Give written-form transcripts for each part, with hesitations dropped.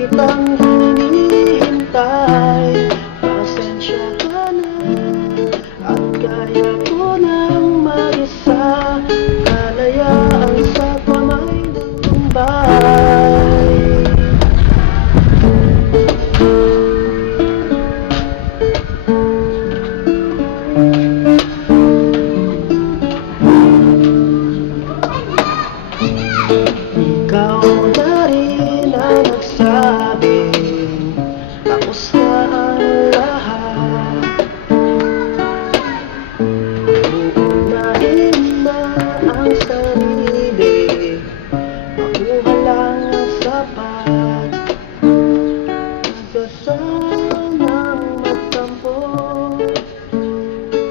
kitang hinihintay. Pasensya ka na at kaya ko nang mag-isa, kalayaan sa kamay ng tumbay. Ikaw na rin ang nagsabing tapos na ang lahat. Uunahin na ang sarili, makuha lang ang sapat. Nagkasanang magtampo,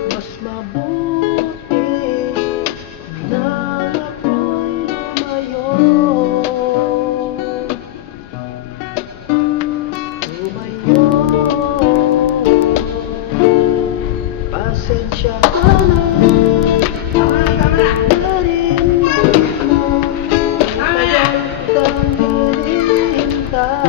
mas mabuti na ako'y lumayo. Pasensya ka na, ayaw na rin ako, matagal kang hinihintay.